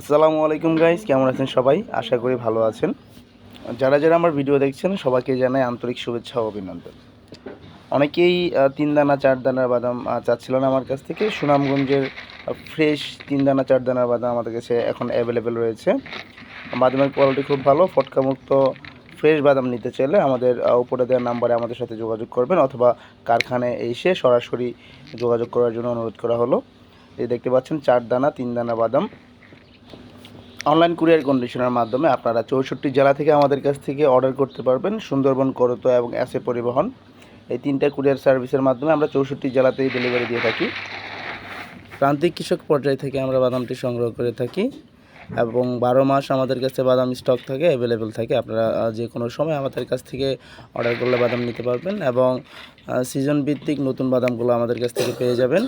আসসালামু আলাইকুম গাইস কেমন আছেন সবাই? আশা করি ভালো আছেন। যারা যারা আমার ভিডিও দেখছেন, সবাইকে জানাই আন্তরিক শুভেচ্ছা ও অভিনন্দন। অনেকেই তিন দানা চার দানার বাদাম চাচ্ছিলেন আমার কাছ থেকে। সুনামগঞ্জের ফ্রেশ তিন দানা চার দানার বাদাম আমাদের কাছে এখন অ্যাভেলেবেল রয়েছে। বাদামের কোয়ালিটি খুব ভালো ফটকামুক্ত ফ্রেশ বাদাম নিতে চাইলে আমাদের উপরে দেওয়ার নাম্বারে আমাদের সাথে যোগাযোগ করবেন অথবা কারখানায় এসে সরাসরি যোগাযোগ করার জন্য অনুরোধ করা হলো। এই দেখতে পাচ্ছেন চার দানা তিন দানা বাদাম। অনলাইন কুরিয়ার কন্ডিশনের মাধ্যমে আপনারা চৌষট্টি জেলা থেকে আমাদের কাছ থেকে অর্ডার করতে পারবেন সুন্দরবন করতো এবং অ্যাসে পরিবহন। এই তিনটা কুরিয়ার সার্ভিসের মাধ্যমে আমরা চৌষট্টি জেলাতেই ডেলিভারি দিয়ে থাকি। প্রান্তিক কৃষক পর্যায় থেকে আমরা বাদামটি সংগ্রহ করে থাকি এবং বারো মাস আমাদের কাছে বাদাম স্টক থাকে অ্যাভেলেবেল থাকে। আপনারা যে কোনো সময় আমাদের কাছ থেকে অর্ডার করলে বাদাম নিতে পারবেন এবং সিজন ভিত্তিক নতুন বাদামগুলো আমাদের কাছ থেকে পেয়ে যাবেন।